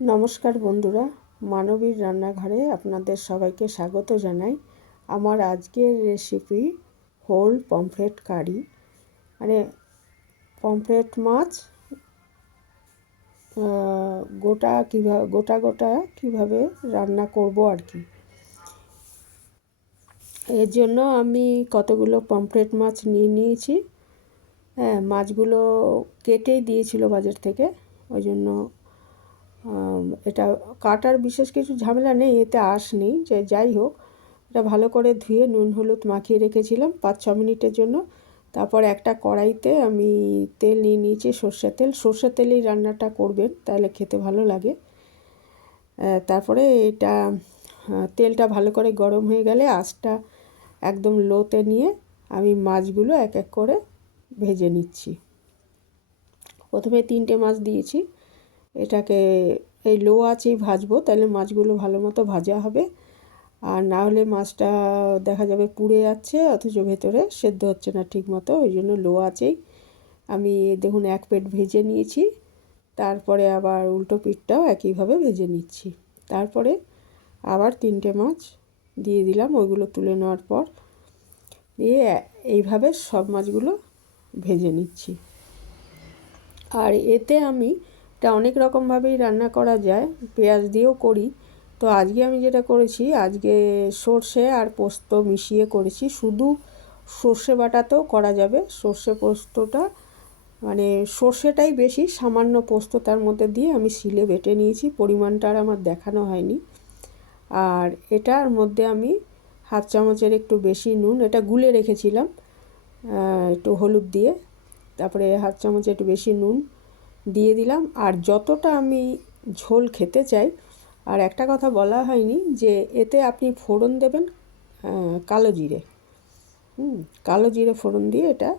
নমস্কার বন্ধুরা, মানবীর রান্নাঘরে আপনাদের সবাইকে স্বাগত জানাই। আমার আজকের রেসিপি হোল পমফ্রেট কারি মানে পমফ্রেট মাছ গোটা কীভাবে গোটা গোটা কীভাবে রান্না করব আর কি। এর জন্য আমি কতগুলো পমফ্রেট মাছ নিয়ে নিয়েছি। হ্যাঁ মাছগুলো কেটেই দিয়েছিল বাজার থেকে, ওই জন্য এটা কাটার বিশেষ কিছু ঝামেলা নেই, এতে আঁশ নেই, যে যাই হোক। এটা ভালো করে ধুয়ে নুন, হলুদ মাখিয়ে রেখেছিলাম পাঁচ, ছ মিনিটের জন্য। তারপর একটা কড়াইতে আমি তেল নিয়ে নিয়েছি, সর্ষের তেল। সর্ষের তেলেই রান্নাটা করবেন, তাহলে খেতে ভালো লাগে। তারপরে এটা তেলটা ভালো করে গরম হয়ে গেলে আঁচটা একদম লোতে নিয়ে আমি মাছগুলো এক এক করে ভেজে নিচ্ছি। প্রথমে তিনটে মাছ দিয়েছি। এটাকে এই লো আঁচেই ভাজবো, তাহলে মাছগুলো ভালো মতো ভাজা হবে। আর না হলে মাছটা দেখা যাবে পুড়ে যাচ্ছে, অথচ ভেতরে সেদ্ধ হচ্ছে না ঠিক মতো, ওই জন্য লো আঁচেই। আমি দেখুন এক পেট ভেজে নিয়েছি, তারপরে আবার উল্টো পিঠটাও একইভাবে ভেজে নিচ্ছি। তারপরে আবার তিনটে মাছ দিয়ে দিলাম, ওইগুলো তুলে নেওয়ার পর দিয়ে এইভাবে সব মাছগুলো ভেজে নিচ্ছি। আর এতে আমি এটা অনেক রকমভাবেই রান্না করা যায়। পেঁয়াজ দিয়েও করি। তো আজকে আমি যেটা করেছি, আজকে সর্ষে আর পোস্ত মিশিয়ে করেছি। শুধু সর্ষে বাটাতেও করা যাবে। সর্ষে পোস্তটা মানে সর্ষেটাই বেশি, সামান্য পোস্ত তার মধ্যে দিয়ে আমি শিলে বেটে নিয়েছি। পরিমাণটা আর আমার দেখানো হয়নি। আর এটার মধ্যে আমি হাত চামচের একটু বেশি নুন, এটা গুলে রেখেছিলাম একটু হলুদ দিয়ে। তারপরে হাত চামচ একটু বেশি নুন দিয়ে দিলাম। আর যতটা আমি ঝোল খেতে চাই, আর একটা কথা বলা হয়নি যে এতে আপনি ফোড়ন দেবেন কালো জিরে। হুম, কালো জিরে ফোড়ন দিয়ে এটা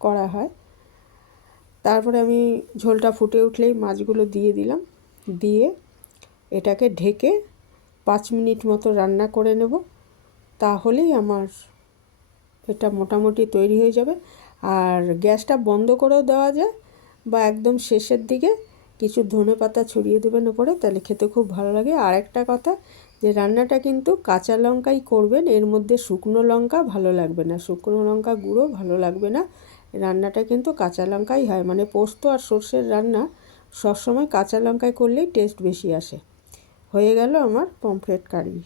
করা হয়। তারপরে আমি ঝোলটা ফুটে উঠলেই মাছগুলো দিয়ে দিলাম। দিয়ে এটাকে ঢেকে পাঁচ মিনিট মতো রান্না করে নেব। তাহলেই আমার এটা মোটামুটি তৈরি হয়ে যাবে। আর গ্যাসটা বন্ধ করেও দেওয়া যায় বা একদম শেষের দিকে কিছু ধনে পাতা ছড়িয়ে দেবেন ওপরে তাহলে খেতে খুব ভালো লাগে। আর একটা কথা, যে রান্নাটা কিন্তু কাঁচা লঙ্কাই করবেন, এর মধ্যে শুকনো লঙ্কা ভালো লাগবে না। শুকনো লঙ্কা গুঁড়ো ভালো লাগবে না। রান্নাটা কিন্তু কাঁচা লঙ্কাই হয় মানে পোস্ত আর সর্ষের রান্না সবসময় কাঁচা লঙ্কায় করলেই টেস্ট বেশি আসে। হয়ে গেল আমার পমফ্রেট কারি।